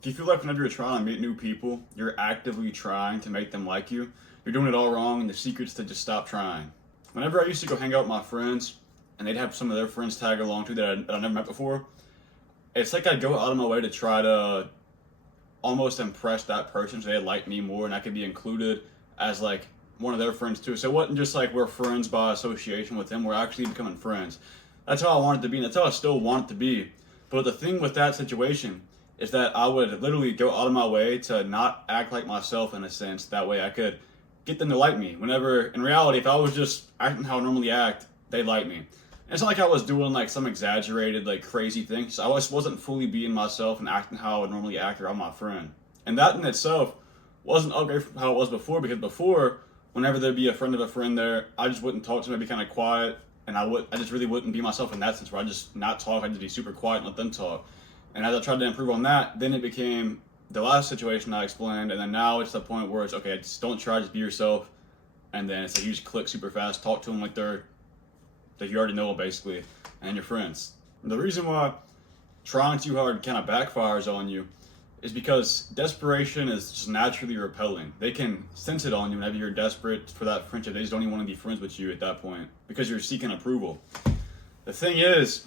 Do you feel like whenever you're trying to meet new people, you're actively trying to make them like you? You're doing it all wrong, and the secret's to just stop trying. Whenever I used to go hang out with my friends, and they'd have some of their friends tag along too that I never met before, it's like I'd go out of my way to try to almost impress that person so they'd like me more, and I could be included as like one of their friends too. So it wasn't just like we're friends by association with them, we're actually becoming friends. That's how I want it to be, and that's how I still want it to be. But the thing with that situation is that I would literally go out of my way to not act like myself in a sense. That way I could get them to like me. Whenever, in reality, if I was just acting how I normally act, they'd like me. And it's not like I was doing like some exaggerated, like crazy things. I wasn't fully being myself and acting how I would normally act around my friend. And that in itself wasn't upgrade from how it was before, because before, whenever there'd be a friend of a friend there, I just wouldn't talk to them. I'd be kind of quiet, and I just really wouldn't be myself in that sense, where I just not talk. I'd just be super quiet and let them talk. And as I tried to improve on that, then it became the last situation I explained, and then now it's the point where it's okay, just don't try, just be yourself. And then it's like you just click super fast, talk to them like they're like you already know them basically, and your friends. And the reason why trying too hard kind of backfires on you is because desperation is just naturally repelling. They can sense it on you whenever you're desperate for that friendship. They just don't even want to be friends with you at that point because you're seeking approval. The thing is,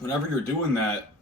whenever you're doing that,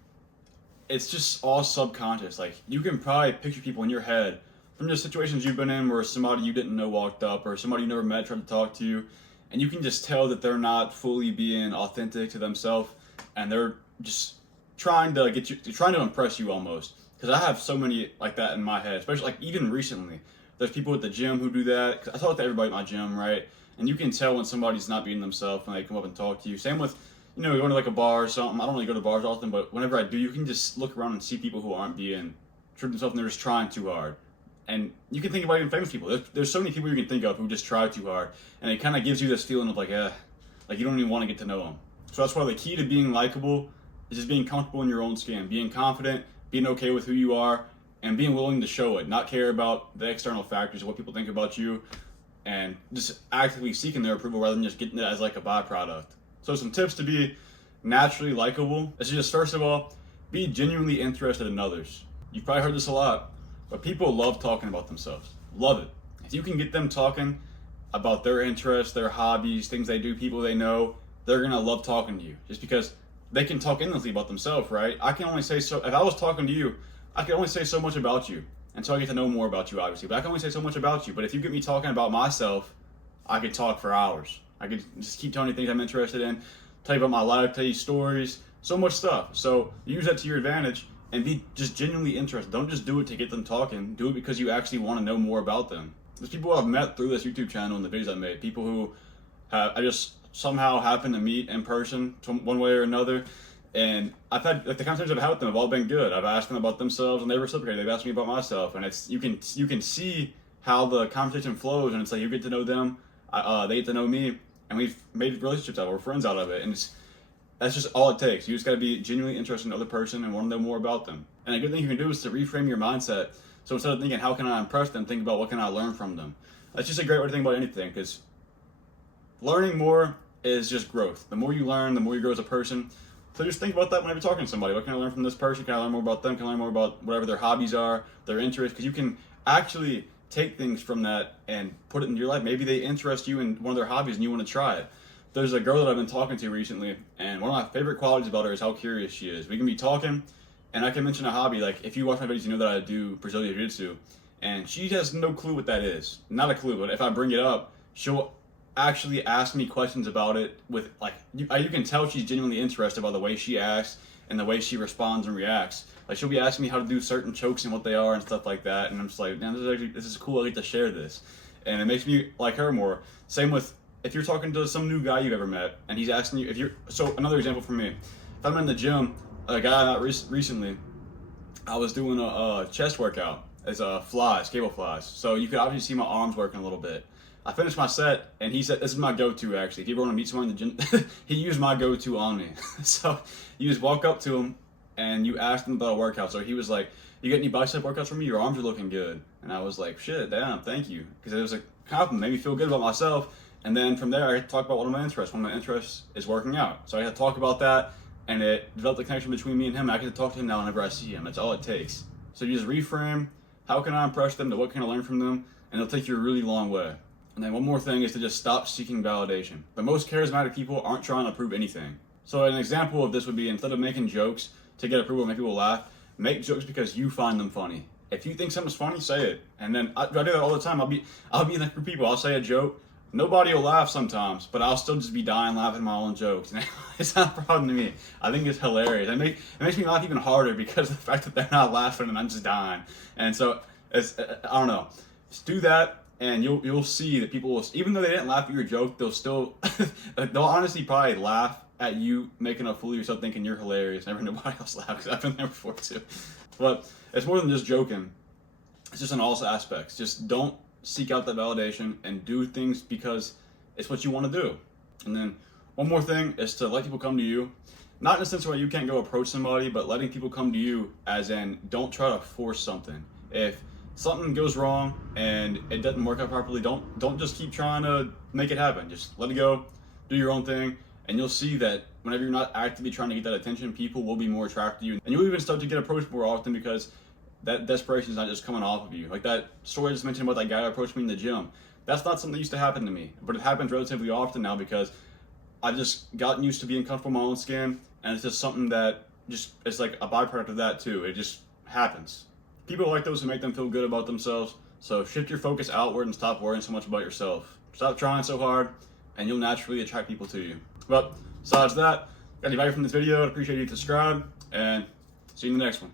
it's just all subconscious. Like you can probably picture people in your head from just situations you've been in where somebody you didn't know walked up or somebody you never met tried to talk to you, and you can just tell that they're not fully being authentic to themselves, and they're just trying to get you, trying to impress you almost. Because I have so many like that in my head, especially like even recently. There's people at the gym who do that. 'Cause I talk to everybody at my gym, right? And you can tell when somebody's not being themselves when they come up and talk to you. Same with, going to like a bar or something. I don't really go to bars often, but whenever I do, you can just look around and see people who aren't being true to themselves and they're just trying too hard. And you can think about even famous people. There's so many people you can think of who just try too hard, and it kind of gives you this feeling of like you don't even want to get to know them. So that's why the key to being likable is just being comfortable in your own skin, being confident, being okay with who you are, and being willing to show it, not care about the external factors of what people think about you, and just actively seeking their approval rather than just getting it as like a byproduct. So some tips to be naturally likable is just, first of all, be genuinely interested in others. You've probably heard this a lot, but people love talking about themselves. Love it. If you can get them talking about their interests, their hobbies, things they do, people they know, they're gonna love talking to you just because they can talk endlessly about themselves, right? I can only say so. If I was talking to you, I can only say so much about you until I get to know more about you, obviously. But I can only say so much about you. But if you get me talking about myself, I could talk for hours. I could just keep telling you things I'm interested in, tell you about my life, tell you stories, so much stuff. So use that to your advantage and be just genuinely interested. Don't just do it to get them talking. Do it because you actually want to know more about them. There's people I've met through this YouTube channel and the videos I made. People who I just somehow happen to meet in person one way or another. And I've had like the conversations I've had with them have all been good. I've asked them about themselves and they reciprocated. They've asked me about myself, and it's you can see how the conversation flows, and it's like you get to know them, they get to know me, and we've made relationships out of it. We're friends out of it, and that's just all it takes. You just got to be genuinely interested in the other person and want to know more about them. And a good thing you can do is to reframe your mindset. So instead of thinking how can I impress them, think about what can I learn from them. That's just a great way to think about anything, because learning more is just growth. The more you learn, the more you grow as a person. So just think about that whenever you're talking to somebody. What can I learn from this person? Can I learn more about them? Can I learn more about whatever their hobbies are, their interests? Because you can actually take things from that and put it in your life. Maybe they interest you in one of their hobbies and you want to try it. There's a girl that I've been talking to recently, and one of my favorite qualities about her is how curious she is. We can be talking, and I can mention a hobby. Like, if you watch my videos, you know that I do Brazilian Jiu-Jitsu, and she has no clue what that is. Not a clue, but if I bring it up, she'll actually ask me questions about it with, like, you can tell she's genuinely interested by the way she acts and the way she responds and reacts. Like, she'll be asking me how to do certain chokes and what they are and stuff like that, and I'm just like, man, this is cool. I get to share this, and it makes me like her more. Same with if you're talking to some new guy you've ever met, and he's asking you if you're. So another example for me, if I'm in the gym, a guy I met recently, I was doing a chest workout as flies, cable flies. So you could obviously see my arms working a little bit. I finished my set, and he said, this is my go-to, actually. If you ever want to meet someone in the gym, he used my go-to on me. So you just walk up to him, and you ask him about a workout. So he was like, you get any bicep workouts from me? Your arms are looking good. And I was like, shit, damn, thank you. Because it was a compliment, made me feel good about myself. And then from there, I had to talk about one of my interests. One of my interests is working out. So I had to talk about that, and it developed a connection between me and him. I get to talk to him now whenever I see him. That's all it takes. So you just reframe, how can I impress them, to what can I learn from them, and it'll take you a really long way. And then one more thing is to just stop seeking validation. The most charismatic people aren't trying to prove anything. So an example of this would be, instead of making jokes to get approval and make people laugh, make jokes because you find them funny. If you think something's funny, say it. And then I do that all the time. I'll be in that group of people. I'll say a joke. Nobody will laugh sometimes, but I'll still just be dying laughing at my own jokes. And it's not a problem to me. I think it's hilarious. It makes me laugh even harder because of the fact that they're not laughing and I'm just dying. And so I don't know. Just do that, and you'll see that people will, even though they didn't laugh at your joke, they'll still they'll honestly probably laugh at you making a fool of yourself, thinking you're hilarious. Never nobody else laughs, because I've been there before too. But it's more than just joking. It's just in all aspects. Just don't seek out that validation and do things because it's what you want to do. And then one more thing is to let people come to you. Not in a sense where you can't go approach somebody, but letting people come to you, as in, don't try to force something. If something goes wrong and it doesn't work out properly, don't just keep trying to make it happen. Just let it go, do your own thing, and you'll see that whenever you're not actively trying to get that attention, people will be more attracted to you. And you'll even start to get approached more often because that desperation is not just coming off of you. Like that story I just mentioned about that guy who approached me in the gym. That's not something that used to happen to me, but it happens relatively often now because I've just gotten used to being comfortable in my own skin, and it's just something that it's like a byproduct of that too. It just happens. People like those who make them feel good about themselves, so shift your focus outward and stop worrying so much about yourself. Stop trying so hard, and you'll naturally attract people to you. But besides that, got any value from this video? I'd appreciate you to subscribe, and see you in the next one.